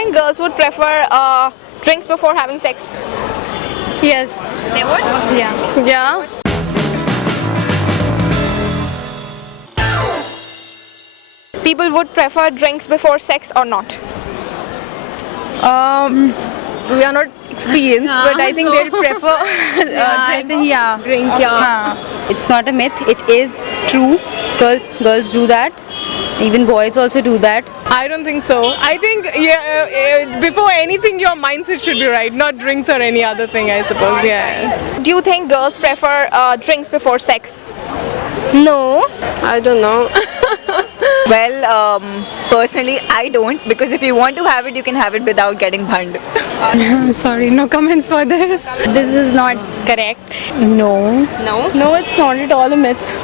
think girls would prefer drinks before having sex? Yes. They would? Yeah. Yeah. People would prefer drinks before sex or not? We are not experienced, but I think they'll prefer drink. It's not a myth, it is true. Girls do that, even boys also do that. I don't think so. I think before anything, your mindset should be right, not drinks or any other thing, I suppose. Yeah. Do you think girls prefer drinks before sex? No. I don't know. Well, personally, I don't, because if you want to have it, you can have it without getting banned. Sorry, no comments for this. This is not correct. No. No, it's not at all a myth.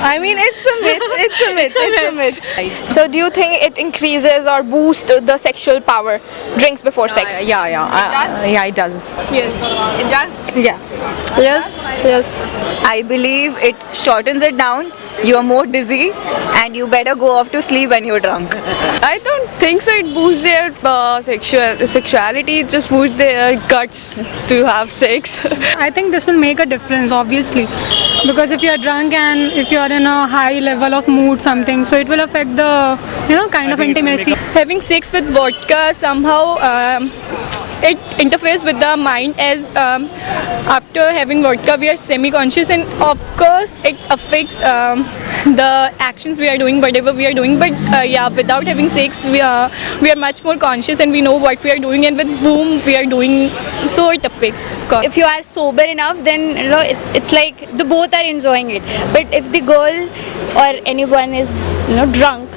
I mean, it's a myth. It's a myth. It's a myth. So do you think it increases or boosts the sexual power, drinks before sex? Yeah. Yeah, it does. Yes. It does? Yeah. Yes. I believe it shortens it down. You are more dizzy, and you better go off to sleep when you're drunk. I don't think so. It boosts their sexuality. It just boosts their guts to have sex. I think this will make a difference, obviously, because if you are drunk and if you are in a high level of mood, something, so it will affect the kind of intimacy. Having sex with vodka somehow it interferes with the mind, as after having vodka we are semi-conscious, and of course it affects the actions we are doing, whatever we are doing. But without having sex we are much more conscious, and we know what we are doing and with whom we are doing, so it affects, of course. If you are sober enough, then it's like the both are enjoying it. But if the girl or anyone is drunk,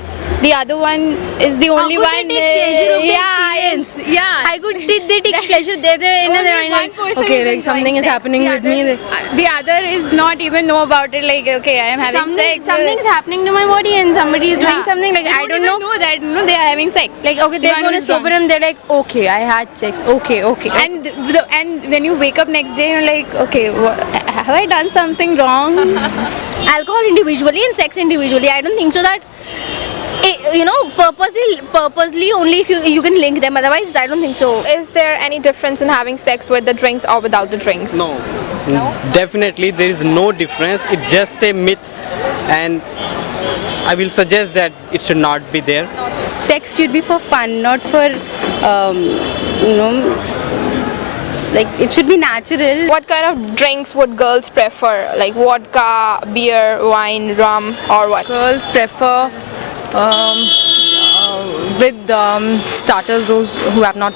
the other one is the only one. They take pleasure of the experience. Yeah. I could. They take pleasure. They're in Only one person okay, is like enjoying something is sex. happening with me. The other is not even know about it. Like, okay, I am having sex. Something's happening to my body and somebody is doing something like They I don't know. that they are having sex. Like okay, They're one gonna is sober drunk. him, they're like, okay, I had sex, okay. And when you wake up next day, you're like, okay, have I done something wrong? Alcohol individually and sex individually. I don't think so that purposely only if you can link them. Otherwise, I don't think so. Is there any difference in having sex with the drinks or without the drinks? No. Definitely there is no difference. It's just a myth, and I will suggest that it should not be there. Sex should be for fun, not for, like it should be natural. What kind of drinks would girls prefer? Like vodka, beer, wine, rum, or what? Girls prefer with starters those who have not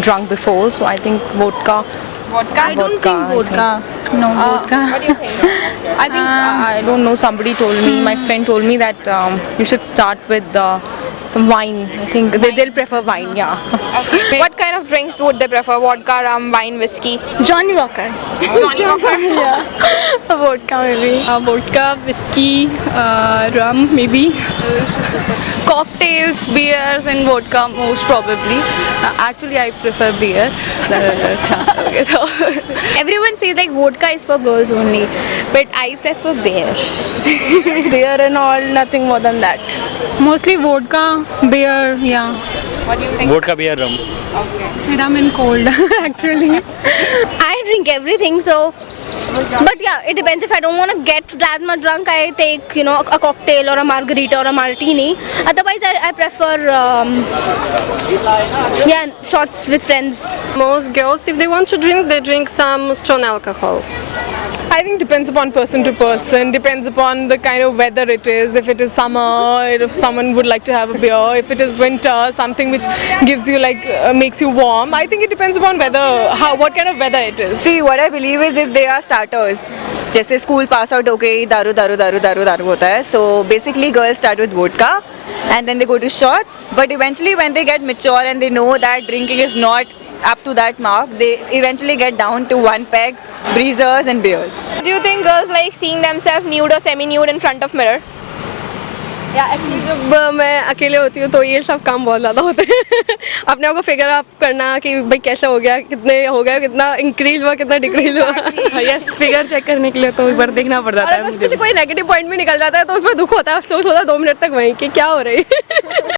drunk before. So I think vodka. Vodka? I don't think vodka. No, vodka. What do you think? I think I don't know. Somebody told me. My friend told me that you should start with some wine. I think they'll prefer wine. Yeah. Okay. What kind of drinks would they prefer? Vodka, rum, wine, whiskey? Johnny Walker. Johnny Walker? Vodka maybe. Vodka, whiskey, rum maybe. Cocktails, beers and vodka most probably. Actually I prefer beer. Okay, so Everyone says like vodka is for girls only, but I prefer beer. Beer and all, nothing more than that. Mostly vodka, beer, yeah. What do you think? Vodka, beer, rum. Rum and cold, actually. I drink everything, so. But yeah, it depends. If I don't want to get that much drunk, I take a cocktail or a margarita or a martini. Otherwise, I prefer shots with friends. Most girls, if they want to drink, they drink some strong alcohol. I think depends upon person to person, depends upon the kind of weather it is. If it is summer, if someone would like to have a beer. If it is winter, something which gives you makes you warm. I think it depends upon what kind of weather it is. See, what I believe is if they are starters, जैसे school pass out होके दारू होता है. So basically girls start with vodka and then they go to shots. But eventually when they get mature and they know that drinking is not up to that mark, they eventually get down to one peg, breezers and beers. Do you think girls like seeing themselves nude or semi-nude in front of mirror? Actually जब मैं अकेले होती हूँ तो ये सब काम बहुत ज़्यादा होते हैं अपने आप को फिगर अप करना कि भाई कैसे हो गया, कितने हो गया, कितना इंक्रीज हुआ, कितना डिक्रीज हुआ. यस फिगर चेक करने के लिए तो एक बार देखना पड़ जाता है और उसमें से कोई नेगेटिव पॉइंट भी निकल जाता है तो उसमें दुख होता है. अफसोस होता है 2 मिनट तक वहीं कि क्या हो रही है.